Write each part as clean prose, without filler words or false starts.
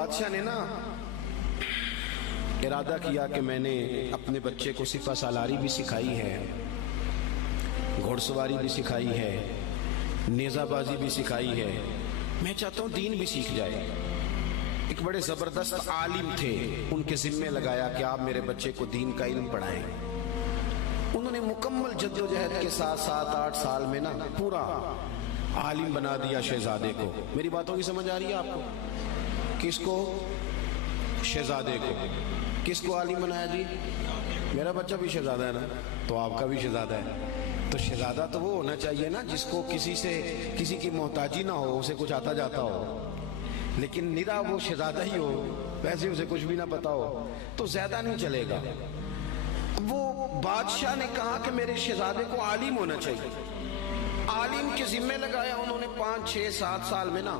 بادشاہ نے نا ارادہ کیا کہ میں نے اپنے بچے کو سپہ سالاری بھی سکھائی ہے، گھوڑ سواری بھی سکھائی ہے، نیزہ بازی بھی سکھائی ہے، میں چاہتا ہوں دین بھی سیکھ جائے۔ ایک بڑے زبردست عالم تھے، ان کے ذمے لگایا کہ آپ میرے بچے کو دین کا علم پڑھائیں۔ انہوں نے مکمل جد و جہد کے ساتھ 7-8 سال میں نا پورا عالم بنا دیا شہزادے کو۔ میری باتوں کی سمجھ آ رہی ہے آپ کو؟ کس کو؟ شہزادے کو۔ کس کو عالم بنایا جی؟ میرا بچہ بھی شہزادہ ہے نا، تو آپ کا بھی شہزادہ ہے۔ تو شہزادہ تو وہ ہونا چاہیے نا جس کو کسی کی محتاجی نہ ہو، اسے کچھ آتا جاتا ہو، لیکن نرا وہ شہزادہ ہی ہو، ویسے اسے کچھ بھی نہ پتا ہو تو زیادہ نہیں چلے گا۔ وہ بادشاہ نے کہا کہ میرے شہزادے کو عالم ہونا چاہیے، عالم کے ذمے لگایا۔ انہوں نے 5-6-7 سال میں نا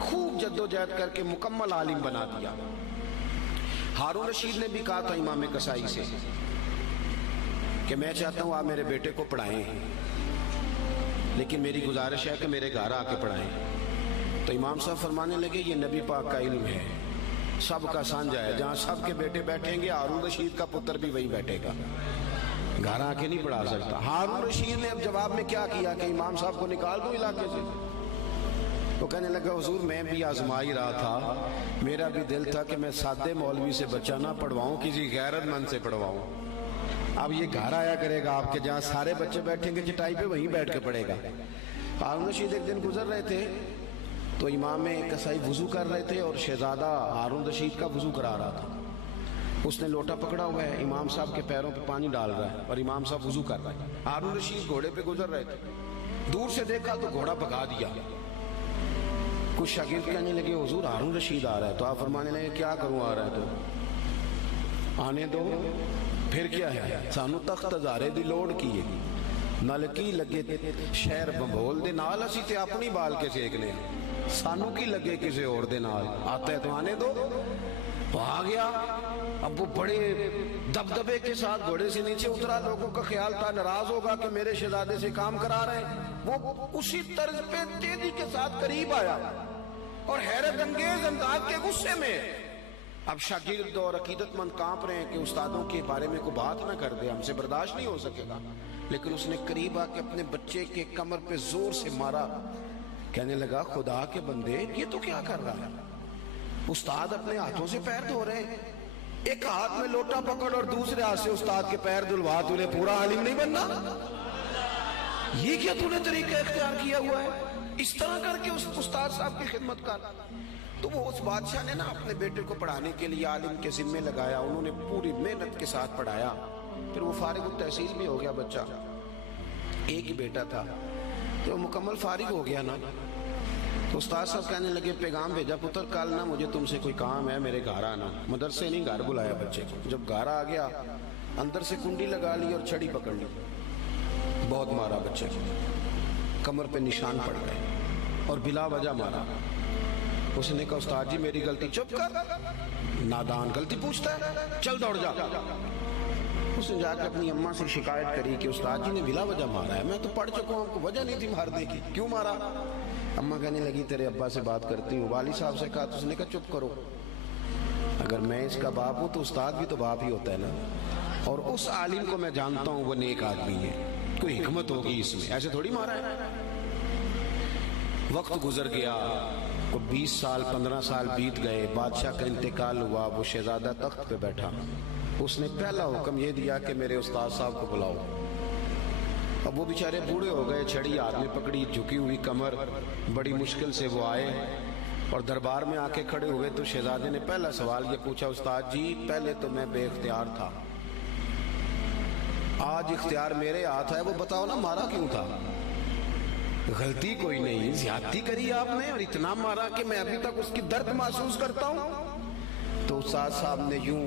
خوب جد و جہد کر کے مکمل عالم بنا دیا۔ ہارون رشید نے بھی کہا تھا امام کسائی سے کہ میں چاہتا ہوں آپ میرے بیٹے کو پڑھائیں، لیکن میری گزارش ہے کہ میرے گھر آ کے پڑھائیں۔ تو امام صاحب فرمانے لگے یہ نبی پاک کا علم ہے، سب کا سانجا ہے، جہاں سب کے بیٹے بیٹھیں گے ہارون رشید کا پتر بھی وہی بیٹھے گا، گھر آ کے نہیں پڑھا سکتا۔ ہارون رشید نے اب جواب میں کیا کیا کہ امام صاحب کو نکال دو علاقے سے۔ وہ کہنے لگا حضور میں بھی آزما ہی رہا تھا، میرا بھی دل تھا کہ میں سادے مولوی سے بچہ نہ پڑھواؤں، کسی غیرت مند سے پڑھواؤں۔ اب یہ گھر آیا کرے گا آپ کے، جہاں سارے بچے بیٹھیں گے چٹائی پہ وہیں بیٹھ کے پڑھے گا۔ ہارون رشید ایک دن گزر رہے تھے تو امام کسائی وضو کر رہے تھے اور شہزادہ ہارون رشید کا وضو کرا رہا تھا۔ اس نے لوٹا پکڑا ہوا ہے، امام صاحب کے پیروں پہ پانی ڈال رہا ہے اور امام صاحب وضو کر رہے ہیں۔ ہارون رشید گھوڑے پہ گزر رہے تھے، دور سے دیکھا تو گھوڑا بھگا دیا۔ کچھ شاگرد کہنے لگے حضور ہارون رشید آ رہا ہے، تو آپ فرمانے لگے کیا کروں آ رہا ہے تو آنے دو، پھر کیا ہے، سانو تخت ہزارے دی لوڑ کی ہے، نلکی لگے شہر بمبول دے نال، اسی تے اپنی بال کے سیکنے، سانو کی لگے کسی اور دے نال، آتا ہے تو آنے دو۔ وہ آ گیا، اب وہ بڑے دبدبے کے ساتھ گھوڑے سے نیچے اترا۔ لوگوں کا خیال تھا ناراض ہوگا کہ میرے شہزادے سے کام کرا رہے ہیں، وہ اسی طرز پہ تیزی کے ساتھ قریب آیا اور حیرت انگیز انداز کے غصے میں۔ اب شاگرد اور عقیدت مند کانپ رہے ہیں کہ استادوں کے بارے میں کوئی بات نہ کر دے، ہم سے برداشت نہیں ہو سکے گا، لیکن اس نے قریب آ کے اپنے بچے کے کمر پہ زور سے مارا۔ کہنے لگا خدا کے بندے یہ تو کیا کر رہا ہے؟ استاد اپنے ہاتھوں سے پیر دھو رہے ہیں، ایک ہاتھ میں لوٹا پکڑ اور دوسرے ہاتھ سے استاد کے پیر دھلوا، تو نے پورا عالم نہیں بننا؟ یہ کیا تو نے طریقہ اختیار کیا ہوا ہے؟ اس طرح کر کے اس استاد صاحب کی خدمت کر۔ تو وہ اس بادشاہ نے نا اپنے بیٹے کو پڑھانے کے لیے عالم کے ذمے لگایا، انہوں نے پوری محنت کے ساتھ پڑھایا۔ پھر وہ فارغ التحصیل بھی ہو گیا بچہ، ایک ہی بیٹا تھا، تو مکمل فارغ ہو گیا نا۔ تو استاد صاحب کہنے لگے پیغام بھیجا پتر کل نا مجھے تم سے کوئی کام ہے، میرے گھر آنا۔ مدرسے نہیں، گھر بلایا بچے کو۔ جب گھر آ گیا اندر سے کنڈی لگا لی اور چھڑی پکڑ لی، بہت مارا بچے کو، کمر پہ نشان پڑ گئے اور بلا وجہ مارا۔ اس نے کہا استاد جی میری غلطی۔ چپ کر، نادان، غلطی پوچھتا ہے، چل دوڑ جا۔ اس نے جا کے اپنی اماں سے شکایت کری کہ استاد جی نے بلا وجہ مارا ہے، میں تو پڑھ چکا ہوں، آپ کو وجہ نہیں تھی مارنے کی، کیوں مارا؟ اماں کہنے لگی تیرے ابا سے بات کرتی ہوں۔ والد صاحب سے کہا تو اس نے کہا چپ کرو، اگر میں اس کا باپ ہوں تو استاد بھی تو باپ ہی ہوتا ہے نا، اور اس عالم کو میں جانتا ہوں وہ نیک آدمی ہے، کوئی حکمت ہوگی اس میں، ایسے تھوڑی مارا ہے۔ وقت گزر گیا، 20 سال 15 سال بیت گئے، بادشاہ کا انتقال ہوا، وہ شہزادہ تخت پہ بیٹھا۔ اس نے پہلا حکم یہ دیا کہ میرے استاد صاحب کو بلاؤ۔ اب وہ بیچارے بوڑھے ہو گئے، چھڑی ہاتھ میں پکڑی، جھکی ہوئی کمر، بڑی مشکل سے وہ آئے اور دربار میں آ کے کھڑے ہوئے۔ تو شہزادے نے پہلا سوال یہ پوچھا استاد جی پہلے تو میں بے اختیار تھا، آج اختیار میرے ہاتھ ہے، وہ بتاؤ نا مارا کیوں تھا؟ غلطی کوئی نہیں، زیادتی کری آپ نے اور اتنا مارا کہ میں ابھی تک اس کی درد محسوس کرتا ہوں۔ تو استاد صاحب نے یوں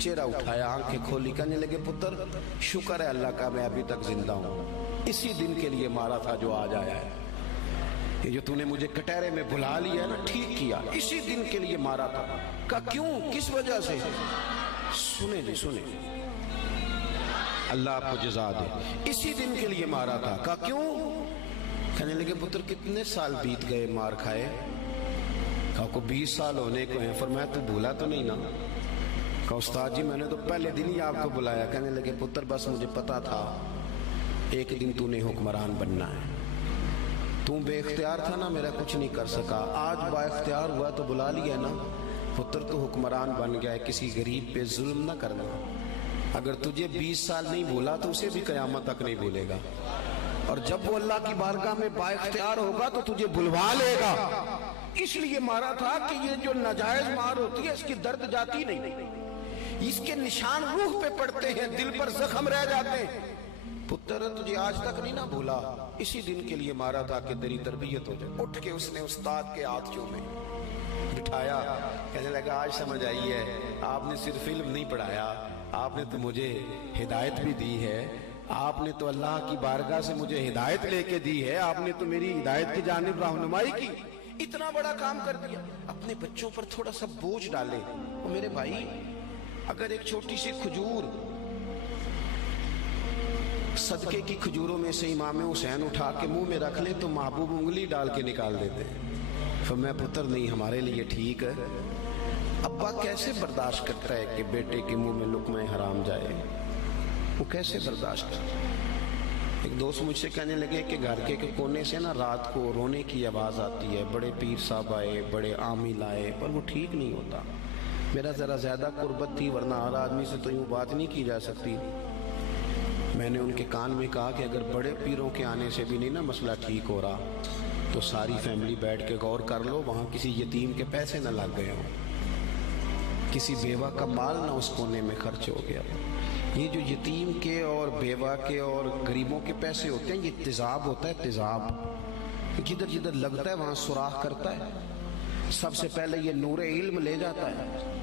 چہرہ اٹھایا، آنکھیں کھولی، کہنے لگے پتر شکر ہے اللہ کا میں ابھی تک زندہ ہوں، اسی دن کے لیے مارا تھا جو آج آیا ہے، یہ جو تو نے مجھے کٹہرے میں بلا لیا ہے نا، ٹھیک کیا، اسی دن کے لیے مارا تھا۔ کہا کیوں، کس وجہ سے؟ سنیں جی سنیں، اللہ آپ کو جزا دے، اسی دن کے لیے مارا تھا۔ کہا کیوں؟ کہنے لگے پتر کتنے سال بیت گئے مار کھائے، کہا کو 20 سال ہونے کو ہیں، فرمایا تو بھولا تو نہیں نا؟ کہا استاد جی میں نے تو پہلے دن ہی آپ کو بلایا. کہنے لگے پتر بس مجھے پتا تھا ایک دن تو نے حکمران بننا ہے. تو بے اختیار تھا نا، میرا کچھ نہیں کر سکا. آج با اختیار ہوا تو بلا لیا نا. پتر تو حکمران بن گیا ہے، کسی غریب پہ ظلم نہ کرنا. اگر تجھے 20 سال نہیں بھولا تو اسے بھی قیامت تک نہیں بھولے گا. اور جب وہ اللہ کی بارگاہ میں با اختیار ہوگا تو تجھے بلوا لے گا. اس لیے مارا تھا کہ یہ جو ناجائز مار ہوتی ہے اس کی درد جاتی نہیں، اس کے نشان روح پہ پڑتے ہیں، دل پر زخم رہ جاتے ہیں. پتر تجھے آج تک نہیں نہ بھولا، اسی دن کے لیے مارا تھا کہ تیری تربیت ہو جائے. اٹھ کے اس نے استاد کے ہاتھ چومے، بٹھایا. کہنے لگا آج سمجھ آئی ہے، آپ نے صرف علم نہیں پڑھایا، آپ نے تو مجھے ہدایت بھی دی ہے. آپ نے تو اللہ کی بارگاہ سے مجھے ہدایت لے کے دی ہے، آپ نے تو میری ہدایت کی جانب رہنمائی کی. اتنا بڑا کام کر دیا. اپنے بچوں پر تھوڑا سا بوجھ ڈالے. اور میرے بھائی اگر ایک چھوٹی سی کھجور، صدقے کی کھجوروں میں سے امام حسین اٹھا کے منہ میں رکھ لے تو محبوب انگلی ڈال کے نکال دیتے ہیں. فرمایا پتر نہیں، ہمارے لیے ٹھیک ہے. ابا کیسے برداشت کرتا ہے کہ بیٹے کے منہ میں لقمہ حرام جائے؟ وہ کیسے برداشت کرتا ہے؟ ایک دوست مجھ سے کہنے لگے کہ گھر کے کونے سے نا رات کو رونے کی آواز آتی ہے، بڑے پیر صاحب آئے، بڑے عامل آئے، پر وہ ٹھیک نہیں ہوتا. میرا ذرا زیادہ قربت تھی، ورنہ ہر آدمی سے تو یوں بات نہیں کی جا سکتی. میں نے ان کے کان میں کہا کہ اگر بڑے پیروں کے آنے سے بھی نہیں نا مسئلہ ٹھیک ہو رہا تو ساری فیملی بیٹھ کے غور کر لو، وہاں کسی یتیم کے پیسے نہ لگ گئے ہوں، کسی بیوہ کا مال نہ اس کونے میں خرچ ہو گیا. یہ جو یتیم کے اور بیوہ کے اور غریبوں کے پیسے ہوتے ہیں، یہ تیزاب ہوتا ہے. تیزاب جدھر جدھر لگتا ہے وہاں سوراخ کرتا ہے. سب سے پہلے یہ نور علم لے جاتا ہے.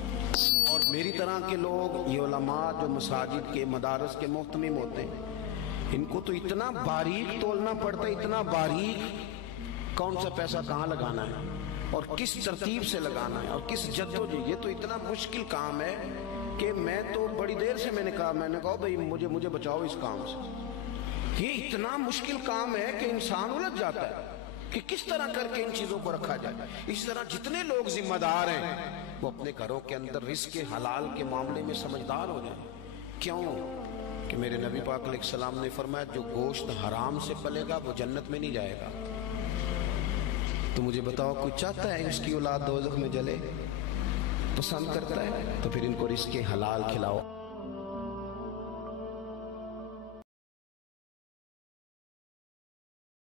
اور میری طرح کے لوگ، یہ علماء جو مساجد کے مدارس کے محتمم ہوتے ہیں، ان کو تو اتنا باریک تولنا پڑتا ہے، اتنا باریک، کون سا پیسہ کہاں لگانا ہے اور کس ترتیب سے لگانا ہے اور کس جدوجہد. یہ تو اتنا مشکل کام ہے کہ میں تو بڑی دیر سے میں نے کہا بھائی مجھے بچاؤ اس کام سے. یہ اتنا مشکل کام ہے کہ انسان الجھ جاتا ہے کہ کس طرح کر کے ان چیزوں کو رکھا جائے. اس طرح جتنے لوگ ذمہ دار ہیں وہ اپنے گھروں کے اندر رزق حلال کے معاملے میں سمجھدار ہو جائیں. کیوں کہ میرے نبی پاک علیہ السلام نے فرمایا جو گوشت حرام سے پلے گا وہ جنت میں نہیں جائے گا. تو مجھے بتاؤ کوئی چاہتا ہے اس کی اولاد دوزخ میں جلے؟ پسند کرتا ہے؟ تو پھر ان کو رزق حلال کھلاؤ.